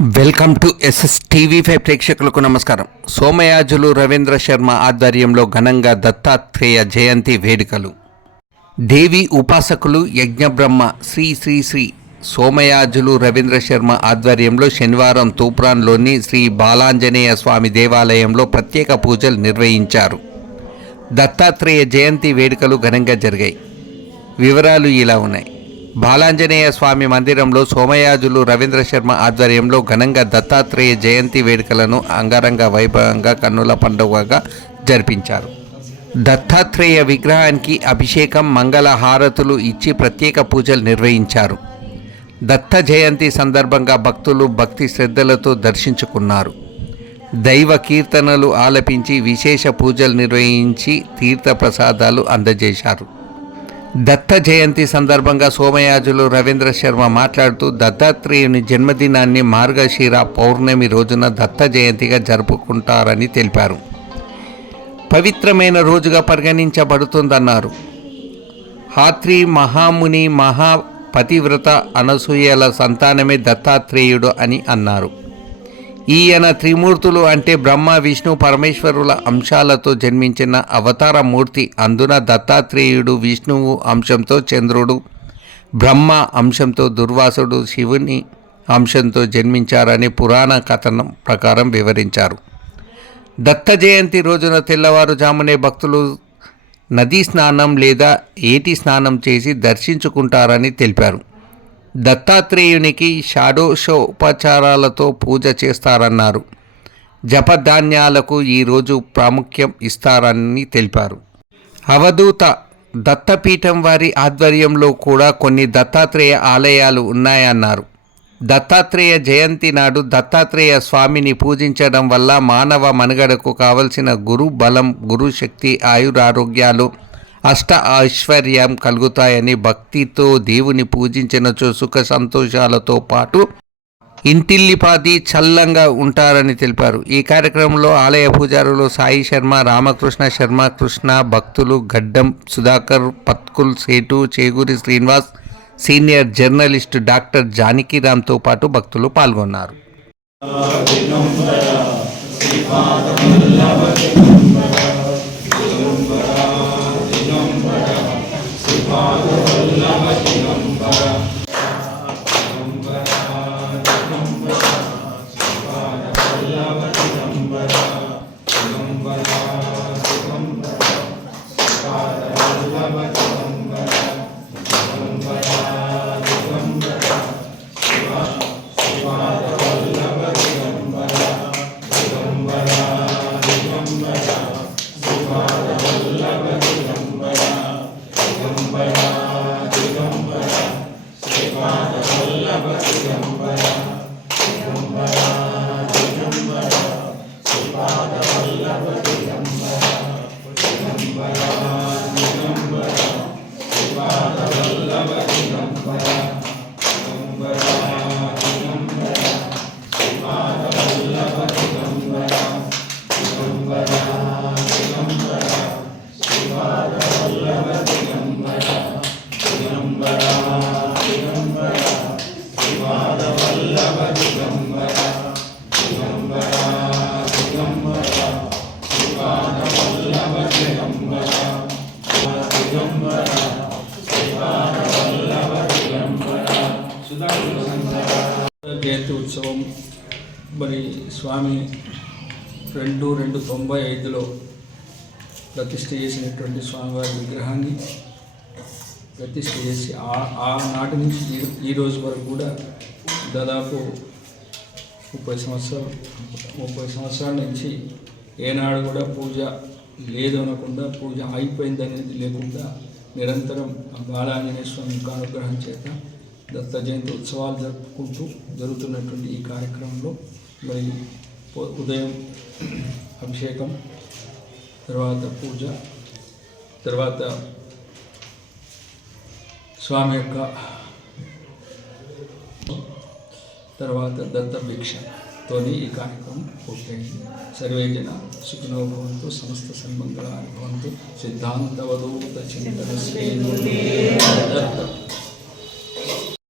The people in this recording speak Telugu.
Welcome to SS TV five ప్రేక్షకులకు నమస్కారం. సోమయాజులు రవీంద్ర శర్మ ఆధ్వర్యంలో ఘనంగా దత్తాత్రేయ జయంతి వేడుకలు. దేవి ఉపాసకులు యజ్ఞబ్రహ్మ శ్రీ శ్రీ శ్రీ సోమయాజులు రవీంద్ర శర్మ ఆధ్వర్యంలో శనివారం తూప్రాన్లోని శ్రీ బాలాంజనేయ స్వామి దేవాలయంలో ప్రత్యేక పూజలు నిర్వహించారు. దత్తాత్రేయ జయంతి వేడుకలు ఘనంగా జరిగాయి. వివరాలు ఇలా ఉన్నాయి. బాలాంజనేయ స్వామి మందిరంలో సోమయాజులు రవీంద్ర శర్మ ఆధ్వర్యంలో ఘనంగా దత్తాత్రేయ జయంతి వేడుకలను అంగరంగ వైభవంగా కన్నుల పండుగగా జరిపించారు. దత్తాత్రేయ విగ్రహానికి అభిషేకం మంగళ హారతులు ఇచ్చి ప్రత్యేక పూజలు నిర్వహించారు. దత్త జయంతి సందర్భంగా భక్తులు భక్తి శ్రద్ధలతో దర్శించుకున్నారు. దైవ కీర్తనలు ఆలపించి విశేష పూజలు నిర్వహించి తీర్థ ప్రసాదాలు అందజేశారు. దత్త జయంతి సందర్భంగా సోమయాజులు రవీంద్ర శర్మ మాట్లాడుతూ దత్తాత్రేయుని జన్మదినాన్ని మార్గశిర పౌర్ణమి రోజున దత్త జయంతిగా జరుపుకుంటారని తెలిపారు. పవిత్రమైన రోజుగా పరిగణించబడుతుందన్నారు. హాత్రి మహాముని మహా పతివ్రత అనసూయల సంతానమే దత్తాత్రేయుడు అని అన్నారు. ఈయన త్రిమూర్తులు అంటే బ్రహ్మ విష్ణు పరమేశ్వరుల అంశాలతో జన్మించిన అవతార మూర్తి అందున దత్తాత్రేయుడు విష్ణువు అంశంతో చంద్రుడు బ్రహ్మ అంశంతో దుర్వాసుడు శివుని అంశంతో జన్మించారని పురాణ కథనం ప్రకారం వివరించారు. దత్త జయంతి రోజున తెల్లవారుజామునే భక్తులు నదీ స్నానం లేదా ఏటి స్నానం చేసి దర్శించుకుంటారని తెలిపారు. దత్తాత్రేయునికి షాడోషోపచారాలతో పూజ చేస్తారన్నారు. జపధాన్యాలకు ఈరోజు ప్రాముఖ్యం ఇస్తారని తెలిపారు. అవధూత దత్తపీఠం వారి ఆధ్వర్యంలో కూడా కొన్ని దత్తాత్రేయ ఆలయాలు ఉన్నాయన్నారు. దత్తాత్రేయ జయంతి నాడు దత్తాత్రేయ స్వామిని పూజించడం వల్ల మానవ మనుగడకు కావలసిన గురు బలం గురు శక్తి ఆయురారోగ్యాలు అష్ట ఐశ్వర్యం కలుగుతాయని భక్తితో దేవుని పూజించినచో సుఖ సంతోషాలతో పాటు ఇంటిల్లిపాతి చల్లంగా ఉంటారని తెలిపారు. ఈ కార్యక్రమంలో ఆలయ పూజారులు సాయి శర్మ రామకృష్ణ శర్మ కృష్ణ భక్తులు Gaddam Sudhakar Patkul Setu Cheguri Srinivas senior journalist doctor జానకిరామ్తో పాటు భక్తులు పాల్గొన్నారు. మరి స్వామి రెండు రెండు తొంభై ఐదులో ప్రతిష్ఠ చేసినటువంటి స్వామివారి విగ్రహాన్ని ప్రతిష్ఠ చేసి ఆ ఆనాటి నుంచి ఈ- రోజు వరకు కూడా దాదాపు ముప్పై సంవత్సరాలు ముప్పై సంవత్సరాల నుంచి ఏనాడు కూడా పూజ లేదు అనకుండా పూజ అయిపోయింది అనేది లేకుండా నిరంతరం బాలాంజనేయ స్వామి యొక్క అనుగ్రహం చేత దత్త జయంతి ఉత్సవాలు జరుపుకుంటూ జరుగుతున్నటువంటి ఈ కార్యక్రమంలో మరి ఉదయం అభిషేకం తర్వాత పూజ తర్వాత స్వామి యొక్క తర్వాత దత్త భిక్ష ఈ కార్యక్రమం పూర్తయింది. సర్వే జన సుఖినో భవంతు సమస్త సన్మంగళాన్ని భవంతు సిద్ధాంతవధూత చింతన శ్రీ